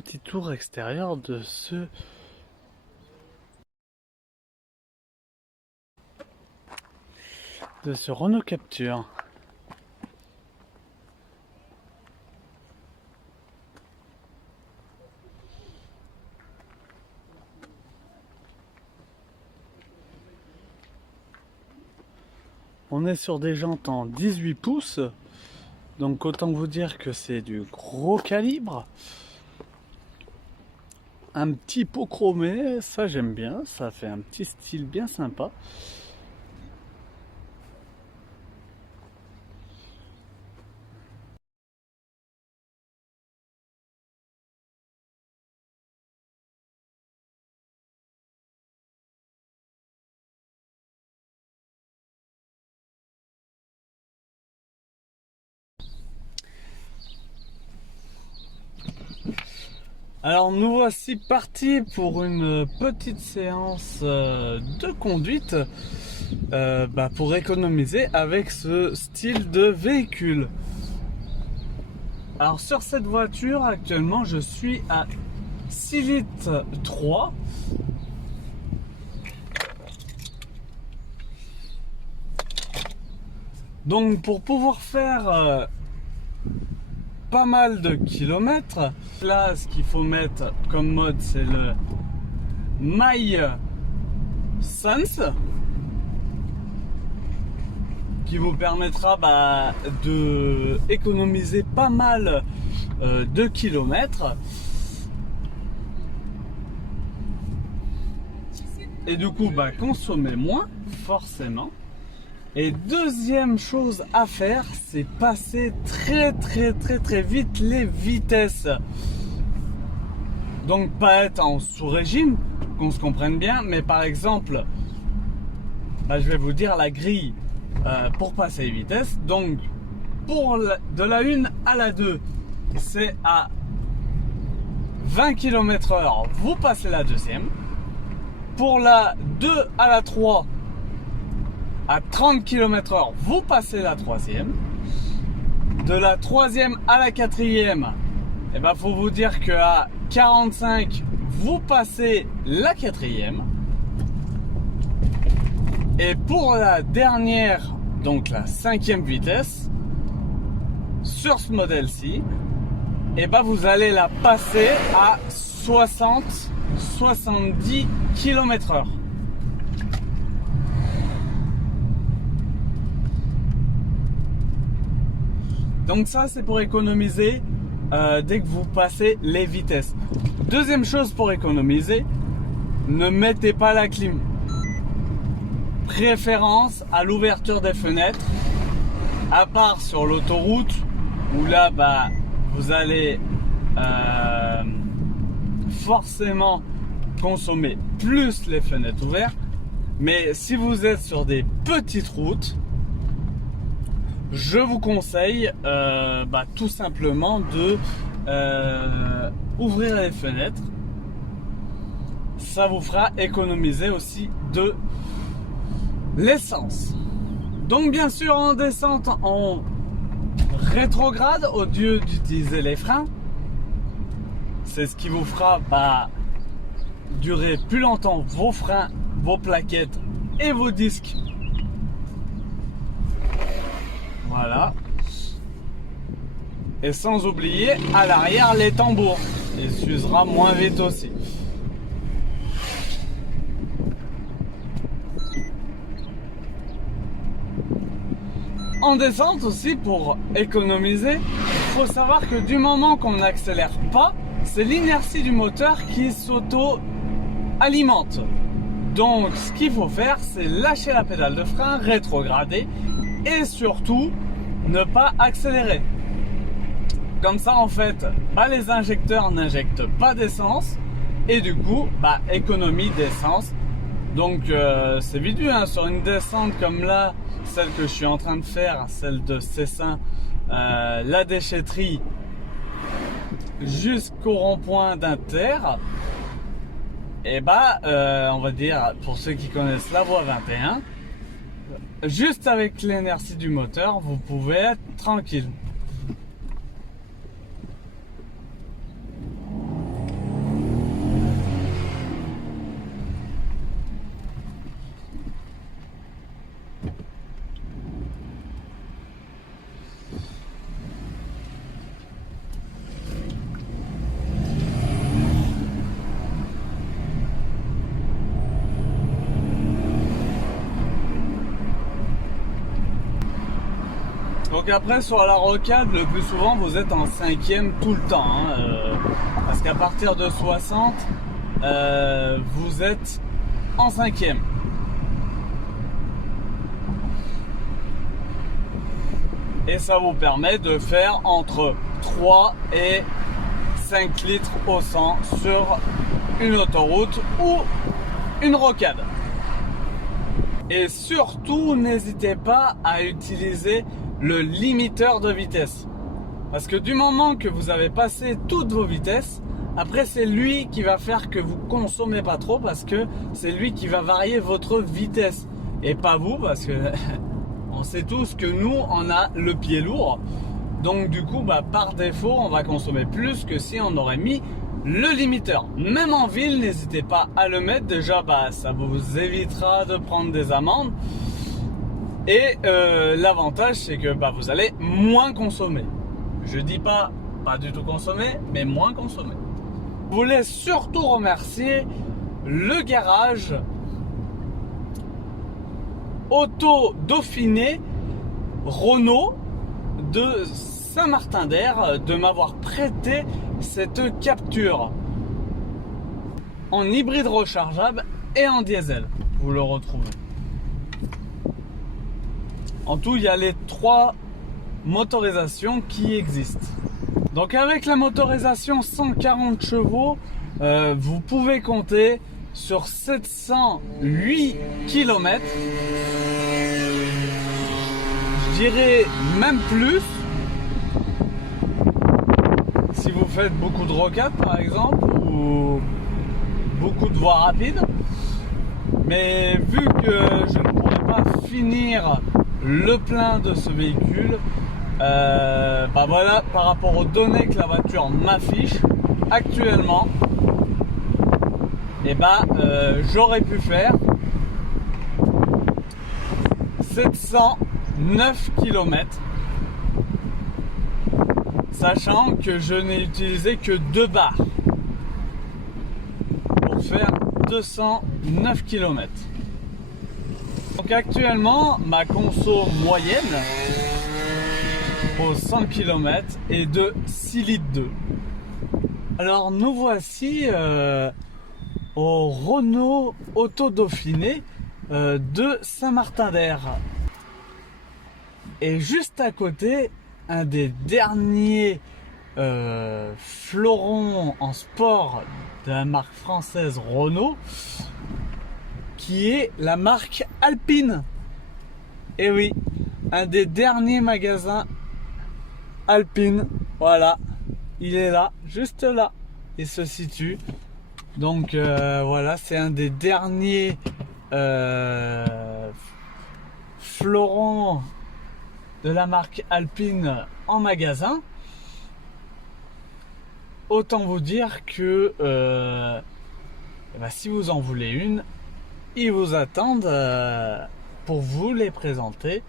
petit tour extérieur de ce Renault Captur. On est sur des jantes en 18 pouces, donc autant vous dire que c'est du gros calibre. Un petit pot chromé, ça j'aime bien, ça fait un petit style bien sympa. Alors nous voici partis pour une petite séance de conduite pour économiser avec ce style de véhicule. Alors sur cette voiture actuellement je suis à 6 litres 3. Donc pour pouvoir faire pas mal de kilomètres, là ce qu'il faut mettre comme mode c'est le My Sense qui vous permettra de économiser pas mal de kilomètres et du coup consommer moins forcément. Et deuxième chose à faire, c'est passer très vite les vitesses. Donc pas être en sous-régime, qu'on se comprenne bien, mais par exemple, je vais vous dire la grille pour passer les vitesses. Donc de la 1 à la 2, c'est à 20 km/h, vous passez la deuxième. Pour la 2 à la 3, à 30 km/h, vous passez la troisième. De la troisième à la quatrième, faut vous dire qu'à 45, vous passez la quatrième. Et pour la dernière, donc la cinquième vitesse, sur ce modèle-ci, vous allez la passer à 60-70 km/h. Donc ça c'est pour économiser dès que vous passez les vitesses. Deuxième chose pour économiser, ne mettez pas la clim. Préférence à l'ouverture des fenêtres, à part sur l'autoroute où là vous allez forcément consommer plus les fenêtres ouvertes. Mais si vous êtes sur des petites routes, je vous conseille tout simplement de ouvrir les fenêtres. Ça vous fera économiser aussi de l'essence. Donc bien sûr en descente en rétrograde au lieu d'utiliser les freins. C'est ce qui vous fera durer plus longtemps vos freins, vos plaquettes et vos disques. Voilà. Et sans oublier à l'arrière les tambours. Il s'usera moins vite aussi. En descente aussi, pour économiser, il faut savoir que du moment qu'on n'accélère pas, c'est l'inertie du moteur qui s'auto-alimente. Donc ce qu'il faut faire, c'est lâcher la pédale de frein, rétrograder et surtout ne pas accélérer. Comme ça en fait, les injecteurs n'injectent pas d'essence et du coup, économie d'essence. Donc c'est vite vu, sur une descente comme là, celle que je suis en train de faire, celle de Cessin, la déchetterie jusqu'au rond-point d'Inter, et on va dire, pour ceux qui connaissent la voie 21, juste avec l'inertie du moteur, vous pouvez être tranquille. Donc après sur la rocade, le plus souvent vous êtes en 5e tout le temps, hein, parce qu'à partir de 60, vous êtes en 5e. Et ça vous permet de faire entre 3 et 5 litres au 100 sur une autoroute ou une rocade. Et surtout, n'hésitez pas à utiliser le limiteur de vitesse. Parce que du moment que vous avez passé toutes vos vitesses, après c'est lui qui va faire que vous consommez pas trop, parce que c'est lui qui va varier votre vitesse. Et pas vous, parce que on sait tous que nous, on a le pied lourd. Donc du coup, par défaut, on va consommer plus que si on aurait mis le limiteur. Même en ville, n'hésitez pas à le mettre. Déjà, ça vous évitera de prendre des amendes. Et l'avantage, c'est que vous allez moins consommer. Je dis pas du tout consommer, mais moins consommer. Je voulais surtout remercier le garage Auto Dauphiné Renault de Saint-Martin-d'Air de m'avoir prêté cette capture en hybride rechargeable et en diesel. Vous le retrouvez. En tout, il y a les 3 motorisations qui existent. Donc avec la motorisation 140 chevaux, vous pouvez compter sur 708 km. Je dirais même plus. Si vous faites beaucoup de rocades par exemple, ou beaucoup de voies rapides. Mais vu que je ne pourrais pas finir le plein de ce véhicule, voilà, par rapport aux données que la voiture m'affiche actuellement, j'aurais pu faire 709 km, sachant que je n'ai utilisé que 2 barres pour faire 209 km. Donc actuellement, ma conso moyenne au 100 km est de 6 litres d'eau. Alors nous voici au Renault Auto Dauphiné de Saint-Martin-d'Air. Et juste à côté, un des derniers fleurons en sport de la marque française Renault, qui est la marque Alpine. Et oui, un des derniers magasins Alpine, voilà, il est là, juste là, il se situe. Donc voilà, c'est un des derniers fleurons de la marque Alpine en magasin. Autant vous dire que si vous en voulez une, ils vous attendent pour vous les présenter.